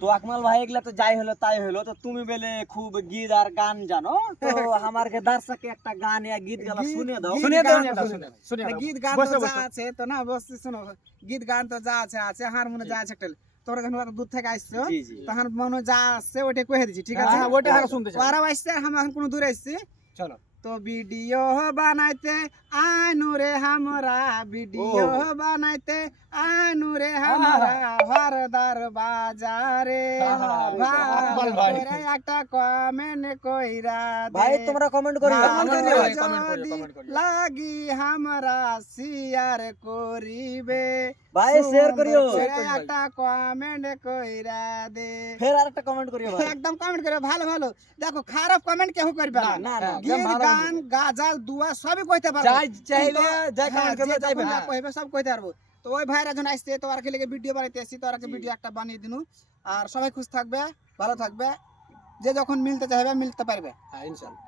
তো আকমাল ভাই এগুলা তো যাই হলো তাই হলো, তো তুমি বলে খুব গীত আর গান জানো, তো আমারকে দর্শককে একটা গান या গীত গালা শুনিয়ে দাও। গীত গান তো যা আছে তো না বসছি শোনো, গীত গান তো যা আছে আছে, হার মনে যা আছে একটা তোর যখন দূর থেকে আসছো জি জি তখন মনে যা আসছে ওইটা কয়ে দিচ্ছি, ঠিক আছে? ওইটা হারা শুনতে চাই। ওরা আসছে আর আমি এখন কোনো দূরে আসছি। চলো। তো ভিডিও বানাইতে আইনু রে আমরা, ভিডিও বানাইতে আইনু রে আমরা হরদার বাজারে, আকমাল ভাই। ভাই একটা কমেন্ট কইরা দে। ভাই তোমরা কমেন্ট করিও। লাগি আমরা শেয়ার করিবে, ভাই শেয়ার করিও, একটা কমেন্ট কইরা দে। ফের আরেকটা কমেন্ট করিও ভাই। একদম কমেন্ট করে ভালো ভালো, দেখো খারাপ কমেন্ট কেউ করবে না। না না গীত গান গাজাল দুয়া সবই কইতে পারবো, যাই চাইলে যাই কমেন্ট করবে যাইবে যাইবে না না। কইবে সব কইতে পারবো। তো ওই ভাইরা যখন আসছে তো আর খেলে ভিডিও বানাইতে আসছি, তো আর ভিডিও একটা বানিয়ে দিনু। আর সবাই খুশ থাকবে, ভালো থাকবে, যে যখন মিলতে চাইবে মিলতে পারবে। হ্যাঁ ইনশাআল্লাহ।